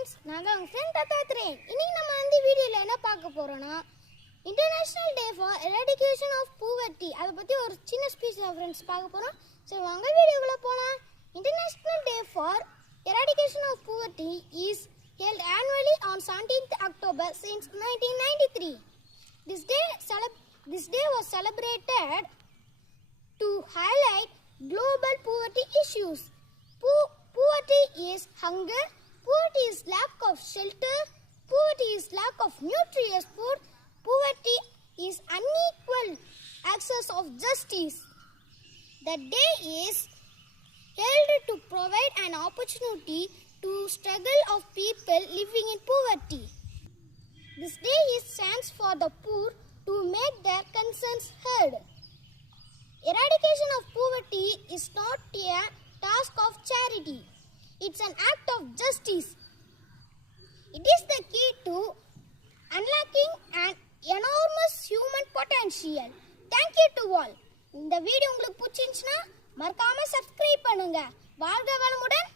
ஃப்ரெண்ட்ஸ், நாங்கள் உங்கள் ஃப்ரெண்ட் தத்தாத்திரேன். இன்னைக்கு நம்ம இந்த வீடியோவில் என்ன பார்க்க போகிறோன்னா, international day for eradication of poverty அதை பற்றி ஒரு சின்ன ஸ்பீச் தான் ஃப்ரெண்ட்ஸ் பார்க்க போகிறோம். சரி வாங்க வீடியோக்குள்ளே போகலாம். International day for eradication of poverty is held annually on 17th October since 1993. This day was celebrated to highlight global poverty issues. Poverty is hunger, poverty is lack of shelter, poverty is lack of nutritious food, poverty is unequal access of justice. The day is held to provide an opportunity to struggle of people living in poverty. This day is chance for the poor to make their concerns heard. Eradication of poverty is not a task of charity. It's an act of justice. It is the key to unlocking an enormous human potential. Thank you to all. இந்த வீடியோ உங்களுக்கு பிடிச்சிருந்துச்சுன்னா மறக்காம சப்ஸ்கிரைப் பண்ணுங்க. வாழ்க வளமுடன்.